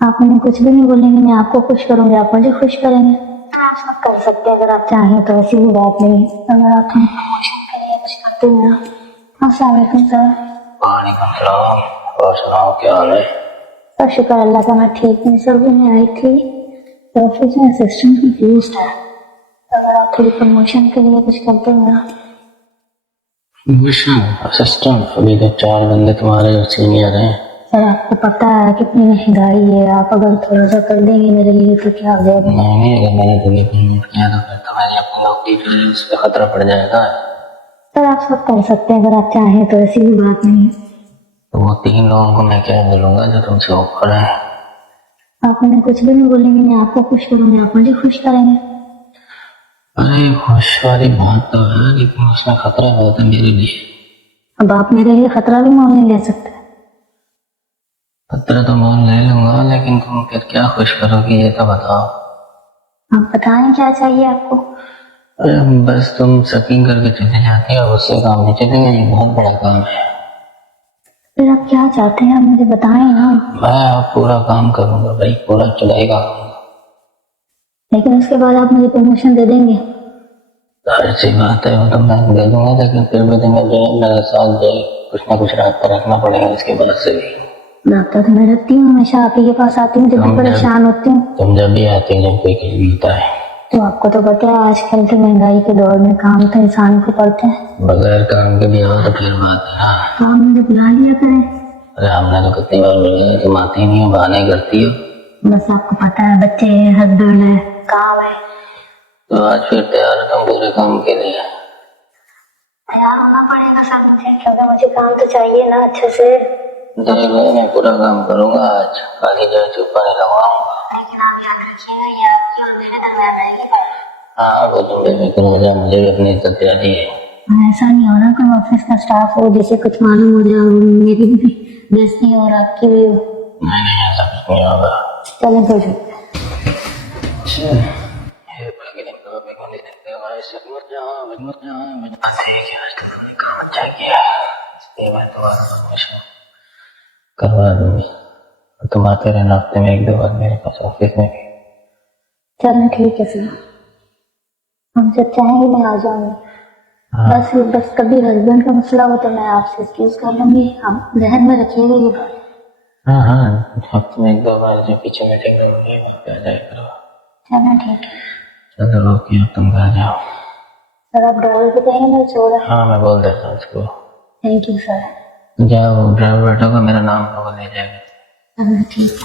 आप मुझे कुछ भी नहीं बोलेंगे, मैं आपको खुश करूंगी, आप मुझे खुश करेंगे। आप सब कर सकते हैं अगर आप चाहें तो, ऐसी भी बात नहीं है। अगर आप प्रमोशन के लिए कुछ करते हैं। अस्सलाम वालेकुम सर। वालेकुम सलाम। और सुनाओ क्या हाल है? सर शुक्र अल्लाह का, मैं ठीक हूँ सर। भी मैं आई थी तो ऑफिस में असिस्टेंट की पोस्ट है, अगर आप थोड़ी प्रमोशन के लिए कुछ करते हैं। असिस्टेंट? अभी तो 4 बंदे तुम्हारे सीनियर हैं। सर आपको पता है कितनी महंगाई है, आप अगर थोड़ा सा कर देंगे मेरे लिए तो क्या हो जाएगा? नहीं, अगर मैंने तुम्हें पेमेंट किया तो फिर तुम्हारी अपनी नौकरी जो है उस पर खतरा पड़ जाएगा। सर आप सब कर सकते हैं अगर आप चाहें तो, ऐसी भी बात नहीं है। तो वो 3 लोगों को मैं क्या बोलूंगा जो तुमसे ऊपर है? आप मुझे कुछ भी नहीं बोलेंगे, मैं आपको खुश करूंगी, आप मुझे खुश करेंगे। अरे खुश वाली बात तो है, लेकिन उसमें खतरा बहुत है मेरे लिए। अब आप मेरे लिए खतरा भी मोल नहीं ले सकते। खतरा तो मोल ले लूंगा, लेकिन तुम फिर क्या खुश करोगी ये तो बताओ। आप बताएं क्या चाहिए आपको? अरे बस तुम शपिंग करके चले जाती हो, उससे काम नहीं चलेगा, ये बहुत बड़ा काम है। फिर आप क्या चाहते हैं, आप मुझे बताएं ना। मैं अब पूरा काम करूंगा भाई, पूरा चलाएगा। लेकिन उसके बाद आप मुझे प्रमोशन दे देंगे? जाहिर सी बात है, वो तो मैं दे दूंगा, लेकिन फिर भी तुम्हें जो है मेरे साथ जो है कुछ ना कुछ रास्ता रखना पड़ेगा इसके बाद से भी। डॉक्टर तो मैं रखती हूँ, हमेशा आप ही के पास आती हूँ जब भी परेशान होती हूँ। तुम जब भी आते हो, जब कोई कहीं मिलता है। तो आपको तो पता है आजकल के महंगाई के दौर में काम तो इंसान को पड़ते हैं। बगैर काम के भी आओ तो फिर बात है ना। आप मुझे बुला लिया करें। अरे हमने तो कितनी बार बोला, तुम आती नहीं हो, बहाने करती हो। बस आपको पता है बच्चे हैं, हस्बैंड है, काम है। तो आज फिर तैयार हो तुम पूरे काम के लिए? तैयार होना पड़ेगा सर मुझे, क्योंकि मुझे काम तो चाहिए ना अच्छे से। भाई मैं पूरा काम करूंगा आज, खाली जो है चुप्पा नहीं लगाऊंगा। लेकिन आप याद रखिएगा ये आपकी और मेरे दरमियान रहेगी। हाँ वो तुम बेफिक्र हो जाओ, मुझे भी अपनी इज्जत प्यारी है। ऐसा नहीं हो ना कोई ऑफिस का स्टाफ हो जिसे कुछ मालूम हो जाए, मेरी भी बेइज्जती और आपकी भी हो। नहीं ऐसा कुछ नहीं होगा। चलें कुछ करवा दूंगी, तुम आते रहना हफ्ते में 1-2 बार मेरे पास ऑफिस में भी। चलें ठीक है सर, हम जब चाहेंगे मैं आ जाऊंगी। बस कभी हस्बैंड का मसला हो तो मैं आपसे एक्सक्यूज कर लूंगी, आप ध्यान में रखिएगा ये बात। हाँ हफ्ते में 1-2 बार जो पीछे में चल रहे आ जाए करो। चलें ठीक है। चलो ओके, तुम घर जाओ। सर आप ड्राइवर को कहेंगे मैं छोड़। हाँ मैं बोल देता हूँ उसको। Thank you sir. जाओ ड्राइवर बैठा होगा, मेरा नाम वो ले जाएगा। ठीक है।